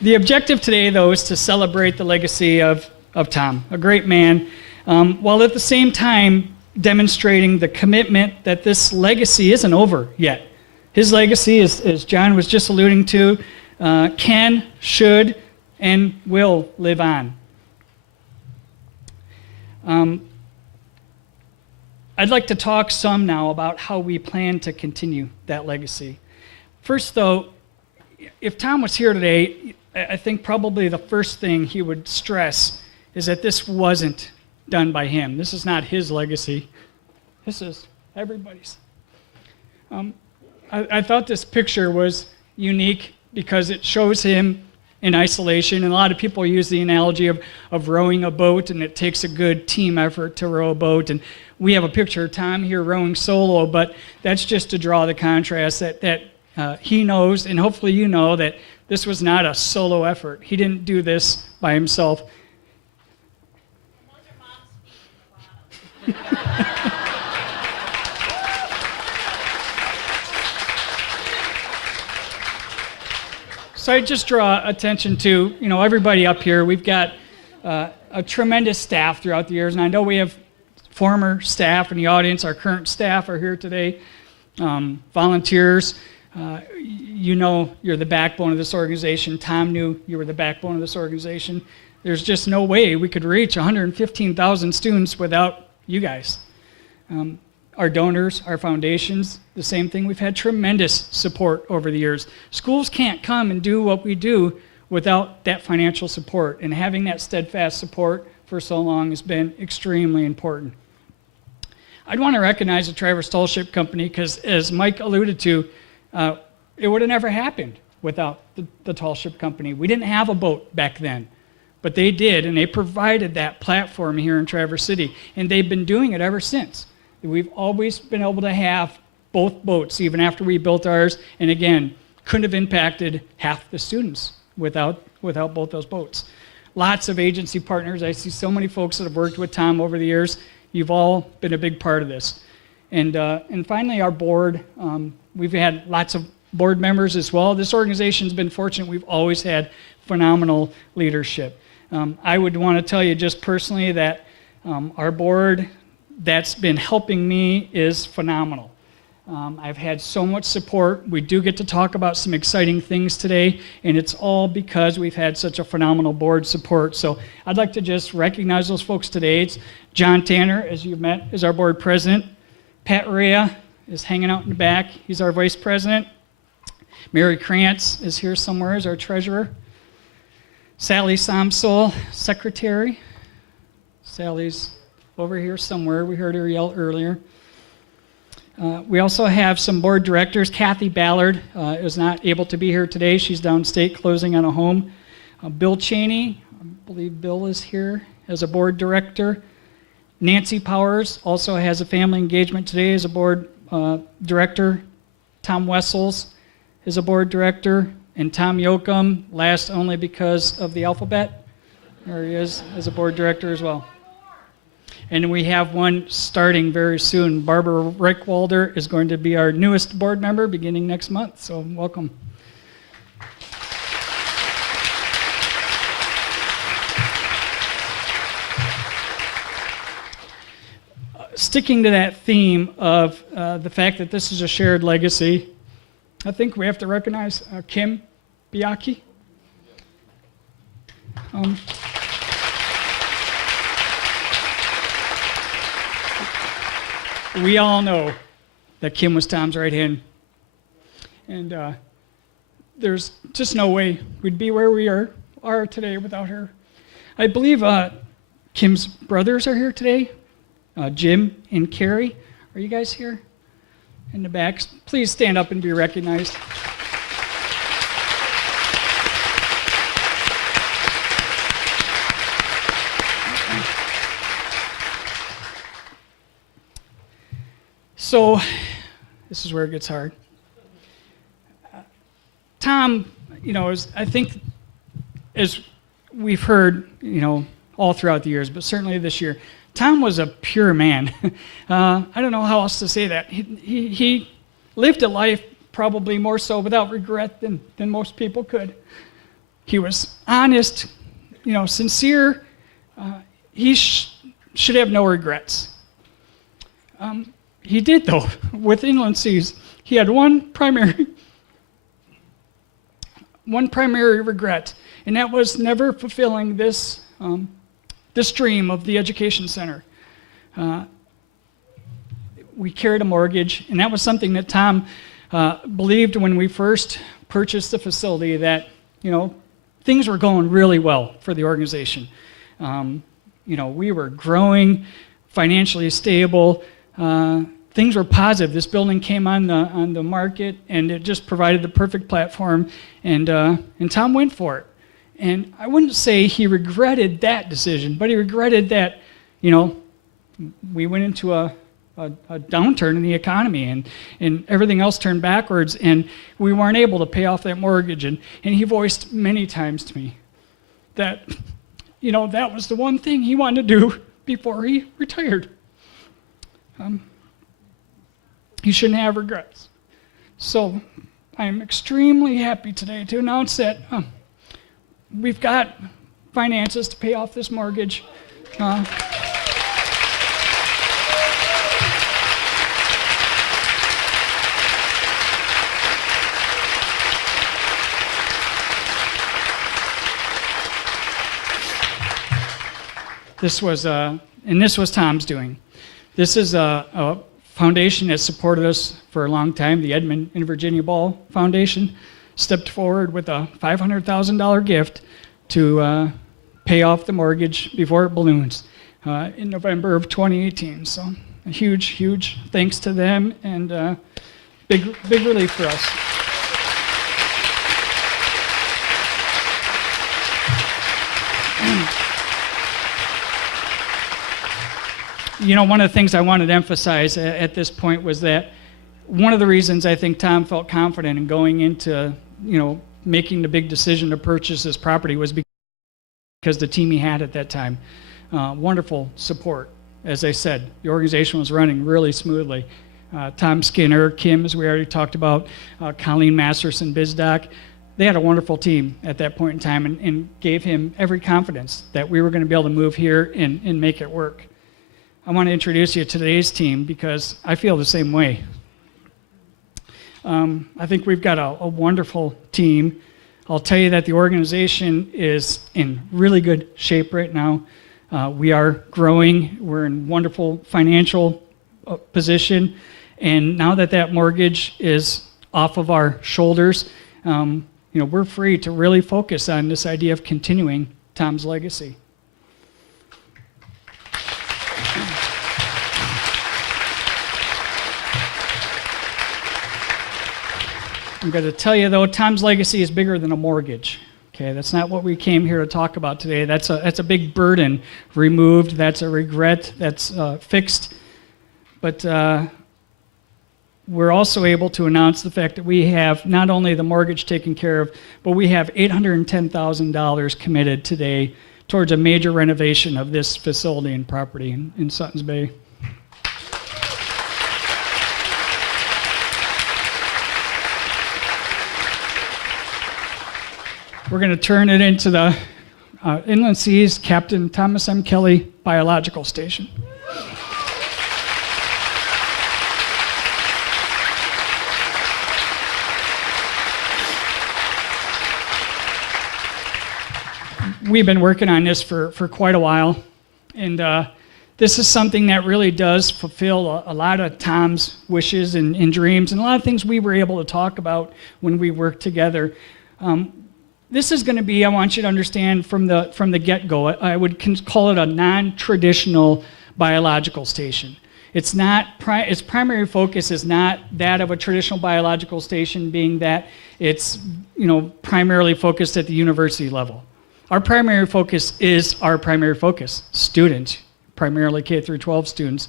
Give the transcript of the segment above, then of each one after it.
The objective today, though, is to celebrate the legacy of Tom, a great man, while at the same time demonstrating the commitment that this legacy isn't over yet. His legacy, as John was just alluding to, can, should, and will live on. I'd like to talk some now about how we plan to continue that legacy. First, though, if Tom was here today, I think probably the first thing he would stress is that this wasn't done by him. This is not his legacy. This is everybody's. I thought this picture was unique because it shows him in isolation, and a lot of people use the analogy of rowing a boat, and it takes a good team effort to row a boat. And we have a picture of Tom here rowing solo, but that's just to draw the contrast that he knows, and hopefully you know, that this was not a solo effort. He didn't do this by himself. So I just draw attention to, everybody up here. We've got a tremendous staff throughout the years, and I know we have former staff in the audience. Our current staff are here today, volunteers. You're the backbone of this organization. Tom knew you were the backbone of this organization. There's just no way we could reach 115,000 students without you guys. Our donors, our foundations, the same thing. We've had tremendous support over the years. Schools can't come and do what we do without that financial support, and having that steadfast support for so long has been extremely important. I'd want to recognize the Traverse Tall Ship Company because, as Mike alluded to, it would have never happened without the Tall Ship Company. We didn't have a boat back then, but they did, and they provided that platform here in Traverse City, and they've been doing it ever since. We've always been able to have both boats, even after we built ours, and again, couldn't have impacted half the students without both those boats. Lots of agency partners. I see so many folks that have worked with Tom over the years. You've all been a big part of this. And finally, our board. We've had lots of board members as well. This organization's been fortunate. We've always had phenomenal leadership. I would want to tell you just personally that our board that's been helping me is phenomenal. I've had so much support. We do get to talk about some exciting things today, and it's all because we've had such a phenomenal board support. So I'd like to just recognize those folks today. It's John Tanner, as you've met, is our board president. Pat Rea is hanging out in the back. He's our vice president. Mary Krantz is here somewhere as our treasurer. Sally Somsol, secretary. Sally's over here somewhere. We heard her yell earlier. We also have some board directors. Kathy Ballard is not able to be here today. She's downstate closing on a home. Bill Cheney, I believe Bill is here as a board director. Nancy Powers also has a family engagement today as a board director. Tom Wessels is a board director. And Tom Yoakum, last only because of the alphabet. There he is as a board director as well. And we have one starting very soon. Barbara Reichwalder is going to be our newest board member beginning next month, so welcome. Sticking to that theme of the fact that this is a shared legacy, I think we have to recognize Kim Biaki. We all know that Kim was Tom's right hand. And there's just no way we'd be where we are today without her. I believe Kim's brothers are here today, Jim and Carrie. Are you guys here in the back? Please stand up and be recognized. So, this is where it gets hard. Tom, I think, as we've heard, all throughout the years, but certainly this year, Tom was a pure man. I don't know how else to say that. He lived a life probably more so without regret than most people could. He was honest, sincere. He should have no regrets. He did, though, with Inland Seas. He had one primary regret, and that was never fulfilling this dream of the education center. We carried a mortgage, and that was something that Tom believed when we first purchased the facility, that things were going really well for the organization. We were growing, financially stable. Things were positive. This building came on the market, and it just provided the perfect platform. And Tom went for it. And I wouldn't say he regretted that decision, but he regretted that, we went into a downturn in the economy, and everything else turned backwards, and we weren't able to pay off that mortgage. And he voiced many times to me that, that was the one thing he wanted to do before he retired. He shouldn't have regrets. So I'm extremely happy today to announce that we've got finances to pay off this mortgage. This was Tom's doing. This is a foundation that supported us for a long time. The Edmund and Virginia Ball Foundation stepped forward with a $500,000 gift to pay off the mortgage before it balloons in November of 2018. So a huge thanks to them, and big relief for us. One of the things I wanted to emphasize at this point was that one of the reasons I think Tom felt confident in going into, making the big decision to purchase this property was because the team he had at that time. Wonderful support. As I said, the organization was running really smoothly. Tom Skinner, Kim, as we already talked about, Colleen Masterson, BizDoc, they had a wonderful team at that point in time, and gave him every confidence that we were going to be able to move here and make it work. I want to introduce you to today's team because I feel the same way. I think we've got a wonderful team. I'll tell you that the organization is in really good shape right now. We are growing. We're in wonderful financial position. And now that mortgage is off of our shoulders, we're free to really focus on this idea of continuing Tom's legacy. I'm going to tell you, though, Tom's legacy is bigger than a mortgage. Okay, that's not what we came here to talk about today. That's a big burden removed. That's a regret that's fixed. But we're also able to announce the fact that we have not only the mortgage taken care of, but we have $810,000 committed today towards a major renovation of this facility and property in Suttons Bay. We're going to turn it into the Inland Seas Captain Thomas M. Kelly Biological Station. We've been working on this for quite a while, and this is something that really does fulfill a lot of Tom's wishes and dreams, and a lot of things we were able to talk about when we worked together. This is going to be, I want you to understand from the get-go, I would call it a non-traditional biological station. It's not, its primary focus is not that of a traditional biological station, being that it's primarily focused at the university level. Our primary focus is our primary focus, students, primarily K through 12 students.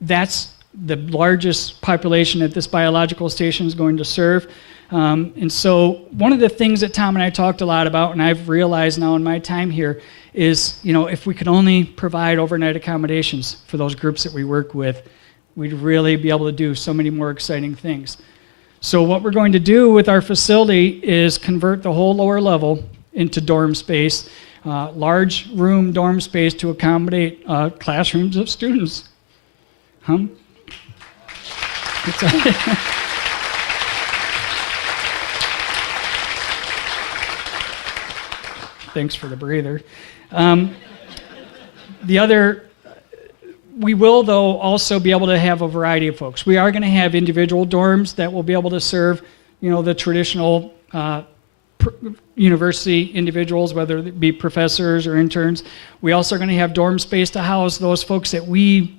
That's the largest population that this biological station is going to serve. And so one of the things that Tom and I talked a lot about, and I've realized now in my time here, is if we could only provide overnight accommodations for those groups that we work with, we'd really be able to do so many more exciting things. So what we're going to do with our facility is convert the whole lower level into dorm space, large room dorm space to accommodate classrooms of students. Thanks for the breather. We will, though, also be able to have a variety of folks. We are going to have individual dorms that will be able to serve, the traditional university individuals, whether it be professors or interns. We also are going to have dorm space to house those folks that we,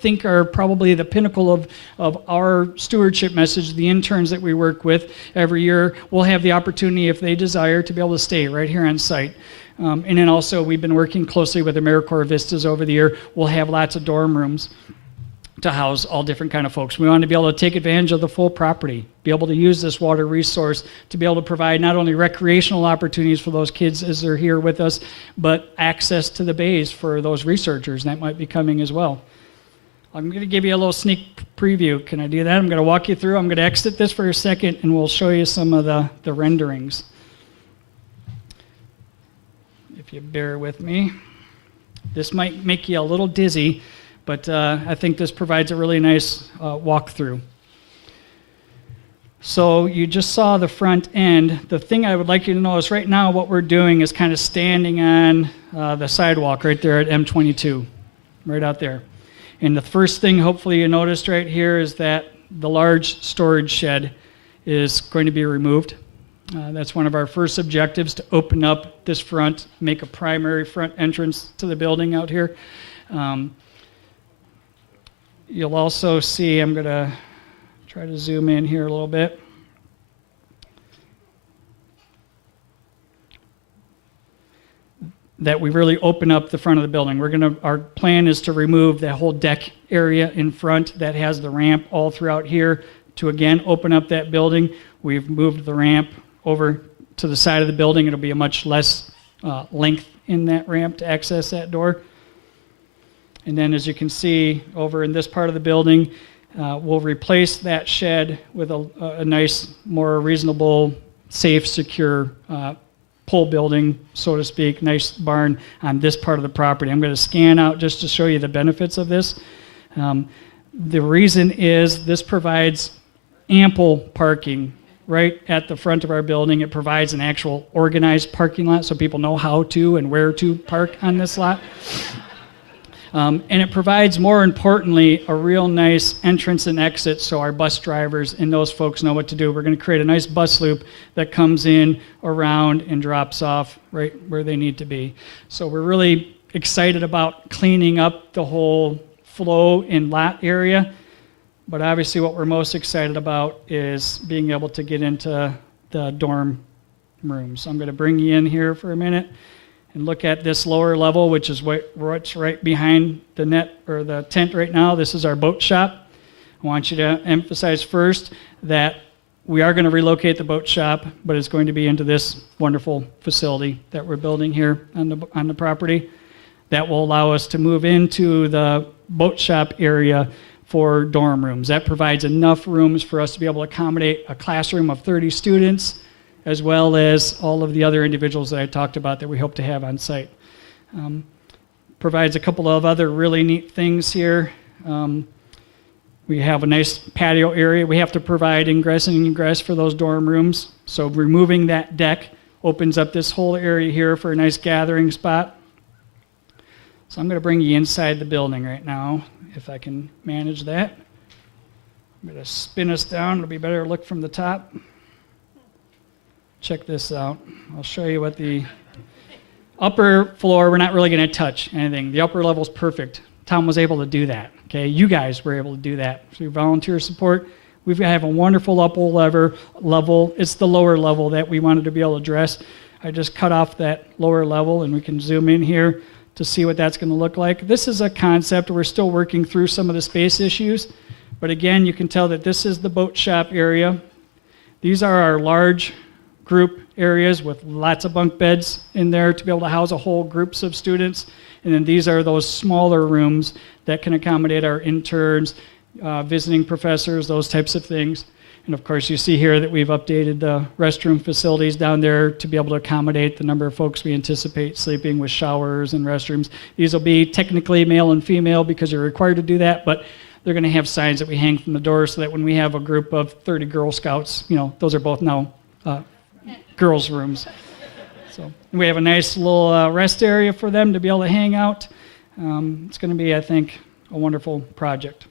think are probably the pinnacle of our stewardship message, the interns that we work with every year. Will have the opportunity, if they desire, to be able to stay right here on site. And then also, we've been working closely with AmeriCorps Vistas over the year. We'll have lots of dorm rooms to house all different kind of folks. We want to be able to take advantage of the full property, be able to use this water resource to be able to provide not only recreational opportunities for those kids as they're here with us, but access to the bays for those researchers that might be coming as well. I'm going to give you a little sneak preview. Can I do that? I'm going to walk you through. I'm going to exit this for a second, and we'll show you some of the renderings. If you bear with me. This might make you a little dizzy, but I think this provides a really nice walkthrough. So you just saw the front end. The thing I would like you to know is right now what we're doing is kind of standing on the sidewalk right there at M22, right out there. And the first thing hopefully you noticed right here is that the large storage shed is going to be removed. That's one of our first objectives, to open up this front, make a primary front entrance to the building out here. You'll also see, I'm going to try to zoom in here a little bit. That we really open up the front of the building. Our plan is to remove that whole deck area in front that has the ramp all throughout here to again open up that building. We've moved the ramp over to the side of the building. It'll be a much less length in that ramp to access that door. And then as you can see over in this part of the building, we'll replace that shed with a nice, more reasonable, safe, secure pole building, so to speak, nice barn on this part of the property. I'm going to scan out just to show you the benefits of this. The reason is this provides ample parking right at the front of our building. It provides an actual organized parking lot so people know how to and where to park on this lot. And it provides, more importantly, a real nice entrance and exit so our bus drivers and those folks know what to do. We're going to create a nice bus loop that comes in, around, and drops off right where they need to be. So we're really excited about cleaning up the whole flow and lot area. But obviously what we're most excited about is being able to get into the dorm rooms. So I'm going to bring you in here for a minute and look at this lower level, which is what's right behind the net or the tent right now. This is our boat shop. I want you to emphasize first that we are going to relocate the boat shop, but it's going to be into this wonderful facility that we're building here on the property. That will allow us to move into the boat shop area for dorm rooms. That provides enough rooms for us to be able to accommodate a classroom of 30 students, as well as all of the other individuals that I talked about that we hope to have on site. Provides a couple of other really neat things here. We have a nice patio area. We have to provide ingress and egress for those dorm rooms. So removing that deck opens up this whole area here for a nice gathering spot. So I'm going to bring you inside the building right now, if I can manage that. I'm going to spin us down. It'll be better to look from the top. Check this out. I'll show you what the upper floor, we're not really going to touch anything. The upper level's perfect. Tom was able to do that. Okay, you guys were able to do that through volunteer support. We have a wonderful upper level. It's the lower level that we wanted to be able to address. I just cut off that lower level, and we can zoom in here to see what that's going to look like. This is a concept. We're still working through some of the space issues, but again, you can tell that this is the boat shop area. These are our large group areas with lots of bunk beds in there to be able to house a whole groups of students. And then these are those smaller rooms that can accommodate our interns, visiting professors, those types of things. And of course, you see here that we've updated the restroom facilities down there to be able to accommodate the number of folks we anticipate sleeping with showers and restrooms. These will be technically male and female because you're required to do that, but they're going to have signs that we hang from the door so that when we have a group of 30 Girl Scouts, those are both now girls' rooms. So we have a nice little rest area for them to be able to hang out. It's going to be, I think, a wonderful project.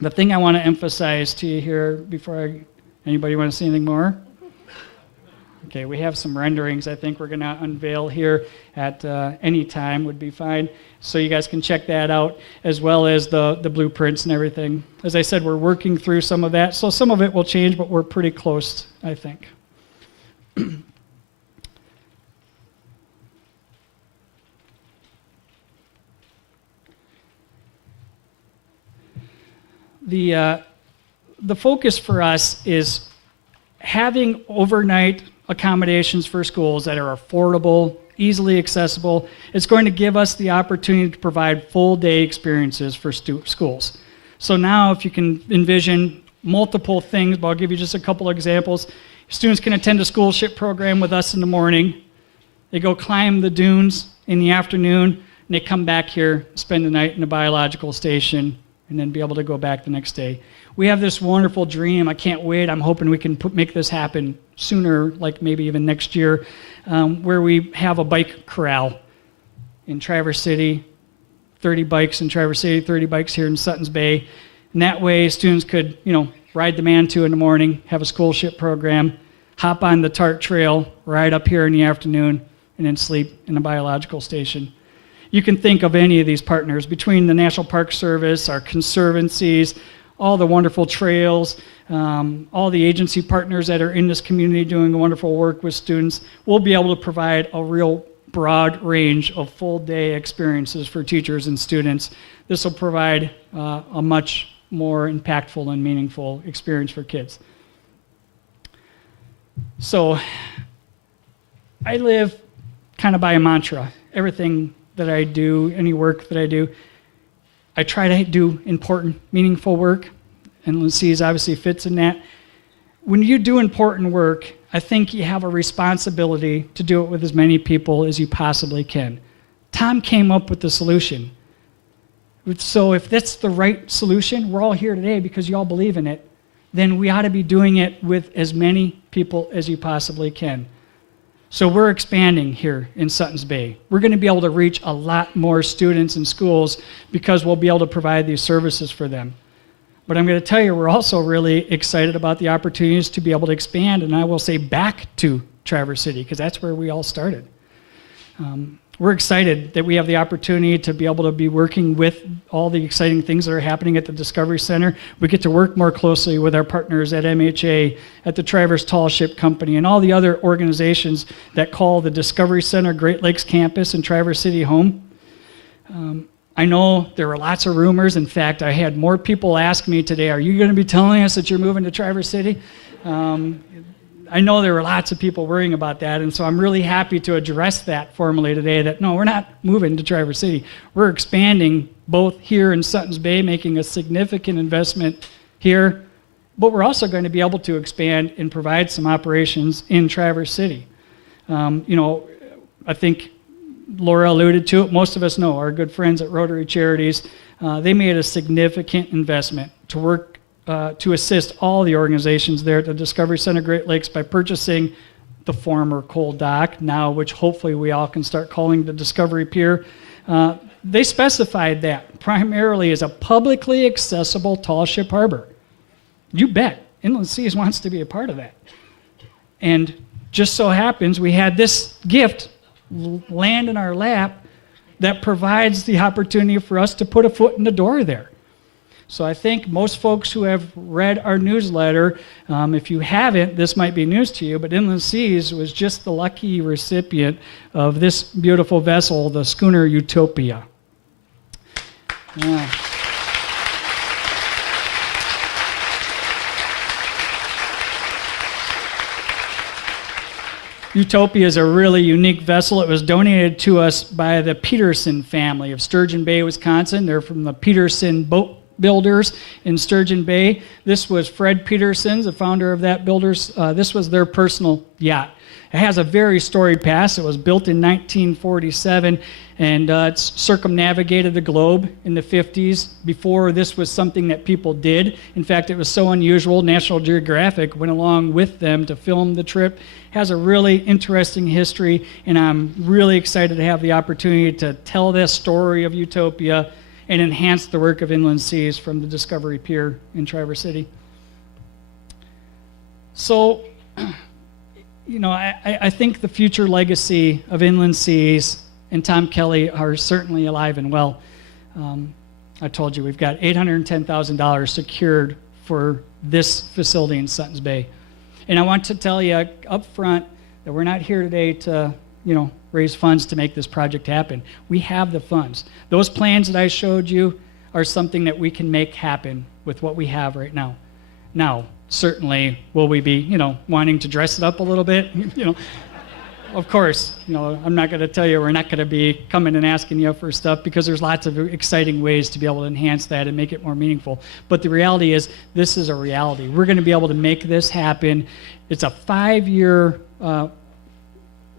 The thing I want to emphasize to you here before anybody want to see anything more? Okay, we have some renderings I think we're going to unveil here at any time would be fine. So you guys can check that out, as well as the blueprints and everything. As I said, we're working through some of that, so some of it will change, but we're pretty close, I think. The focus for us is having overnight accommodations for schools that are affordable, easily accessible. It's going to give us the opportunity to provide full-day experiences for schools. So now if you can envision multiple things, but I'll give you just a couple of examples. Students can attend a schoolship program with us in the morning. They go climb the dunes in the afternoon, and they come back here, spend the night in the biological station, and then be able to go back the next day. We have this wonderful dream. I can't wait. I'm hoping we can make this happen sooner, like maybe even next year, where we have a bike corral in Traverse City, 30 bikes in Traverse City, 30 bikes here in Suttons Bay. And that way students could, ride the Manitou in the morning, have a schoolship program, hop on the Tart Trail, ride up here in the afternoon, and then sleep in the biological station. You can think of any of these partners between the National Park Service, our conservancies, all the wonderful trails, all the agency partners that are in this community doing wonderful work with students. We'll be able to provide a real broad range of full-day experiences for teachers and students. This will provide a much more impactful and meaningful experience for kids. So I live kind of by a mantra. Everything that I do, any work that I do, I try to do important, meaningful work, and ISEA obviously fits in that. When you do important work, I think you have a responsibility to do it with as many people as you possibly can. Tom came up with the solution. So if that's the right solution, we're all here today because you all believe in it, then we ought to be doing it with as many people as you possibly can. So we're expanding here in Suttons Bay. We're going to be able to reach a lot more students and schools because we'll be able to provide these services for them. But I'm going to tell you, we're also really excited about the opportunities to be able to expand, and I will say back to Traverse City, because that's where we all started. We're excited that we have the opportunity to be able to be working with all the exciting things that are happening at the Discovery Center. We get to work more closely with our partners at MHA, at the Traverse Tall Ship Company, and all the other organizations that call the Discovery Center Great Lakes Campus in Traverse City home. I know there were lots of rumors. In fact, I had more people ask me today, are you going to be telling us that you're moving to Traverse City? I know there were lots of people worrying about that, and so I'm really happy to address that formally today, that no, we're not moving to Traverse City. We're expanding both here in Suttons Bay, making a significant investment here, but we're also going to be able to expand and provide some operations in Traverse City. I think Laura alluded to it. Most of us know our good friends at Rotary Charities. They made a significant investment to work to assist all the organizations there at the Discovery Center Great Lakes by purchasing the former coal dock, now which hopefully we all can start calling the Discovery Pier. They specified that primarily as a publicly accessible tall ship harbor. You bet, Inland Seas wants to be a part of that. And just so happens we had this gift land in our lap that provides the opportunity for us to put a foot in the door there. So I think most folks who have read our newsletter, if you haven't, this might be news to you, but Inland Seas was just the lucky recipient of this beautiful vessel, the schooner Utopia. Yeah. Utopia is a really unique vessel. It was donated to us by the Peterson family of Sturgeon Bay, Wisconsin. They're from the Peterson boat builders in Sturgeon Bay. This was Fred Peterson's, the founder of that builders. This was their personal yacht. It has a very storied past. It was built in 1947, and it's circumnavigated the globe in the 50s. Before, this was something that people did. In fact, it was so unusual, National Geographic went along with them to film the trip. It has a really interesting history, and I'm really excited to have the opportunity to tell this story of Utopia and enhance the work of Inland Seas from the Discovery Pier in Traverse City. So, you know, I think the future legacy of Inland Seas and Tom Kelly are certainly alive and well. I told you we've got $810,000 secured for this facility in Suttons Bay. And I want to tell you up front that we're not here today to, you know, raise funds to make this project happen. We have the funds. Those plans that I showed you are something that we can make happen with what we have right now. Now, certainly, will we be, you know, wanting to dress it up a little bit? You know, of course, you know, I'm not going to tell you we're not going to be coming and asking you for stuff, because there's lots of exciting ways to be able to enhance that and make it more meaningful. But the reality is, this is a reality. We're going to be able to make this happen. It's a 5-year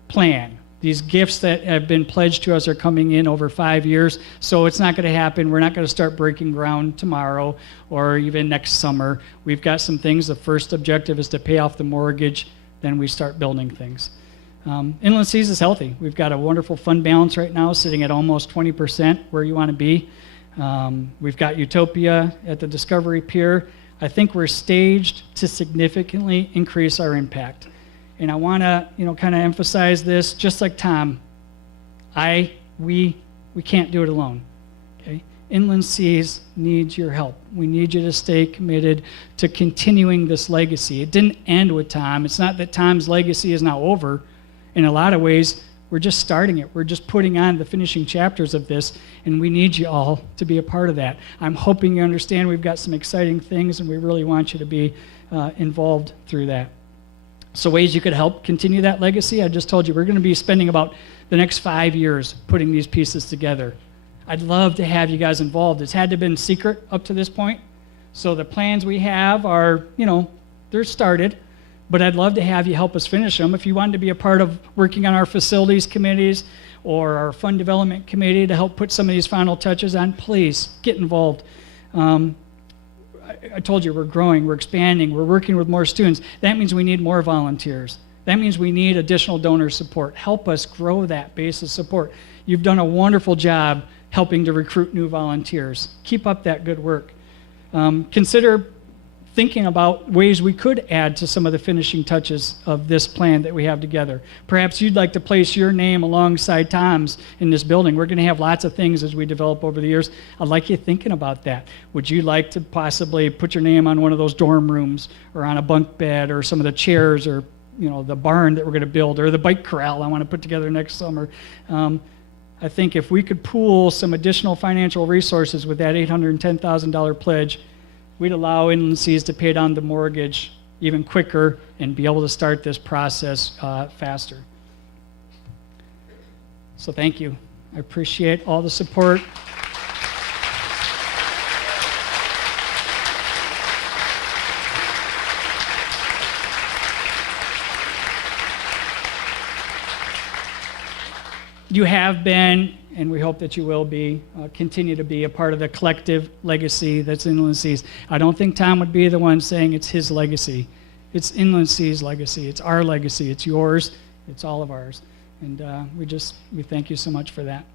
plan. These gifts that have been pledged to us are coming in over 5 years, so it's not going to happen. We're not going to start breaking ground tomorrow or even next summer. We've got some things. The first objective is to pay off the mortgage, then we start building things. Inland Seas is healthy. We've got a wonderful fund balance right now, sitting at almost 20% where you want to be. We've got Utopia at the Discovery Pier. I think we're staged to significantly increase our impact. And I want to, you know, kind of emphasize this, just like Tom, we can't do it alone, okay? Inland Seas needs your help. We need you to stay committed to continuing this legacy. It didn't end with Tom. It's not that Tom's legacy is now over. In a lot of ways, we're just starting it. We're just putting on the finishing chapters of this, and we need you all to be a part of that. I'm hoping you understand we've got some exciting things, and we really want you to be involved through that. So ways you could help continue that legacy, I just told you we're going to be spending about the next 5 years putting these pieces together. I'd love to have you guys involved. It's had to have been secret up to this point. So the plans we have are, you know, they're started, but I'd love to have you help us finish them. If you wanted to be a part of working on our facilities committees or our fund development committee to help put some of these final touches on, please get involved. I told you we're growing, we're expanding, we're working with more students. That means we need more volunteers. That means we need additional donor support. Help us grow that base of support. You've done a wonderful job helping to recruit new volunteers. Keep up that good work. Consider thinking about ways we could add to some of the finishing touches of this plan that we have together. Perhaps you'd like to place your name alongside Tom's in this building. We're going to have lots of things as we develop over the years. I'd like you thinking about that. Would you like to possibly put your name on one of those dorm rooms or on a bunk bed or some of the chairs or, you know, the barn that we're going to build or the bike corral I want to put together next summer? I think if we could pool some additional financial resources with that $810,000 pledge, we'd allow Inland Seas to pay down the mortgage even quicker and be able to start this process faster. So thank you. I appreciate all the support. You have been, and we hope that you will be, continue to be a part of the collective legacy that's Inland Seas. I don't think Tom would be the one saying it's his legacy. It's Inland Seas' legacy. It's our legacy. It's yours. It's all of ours. And we thank you so much for that.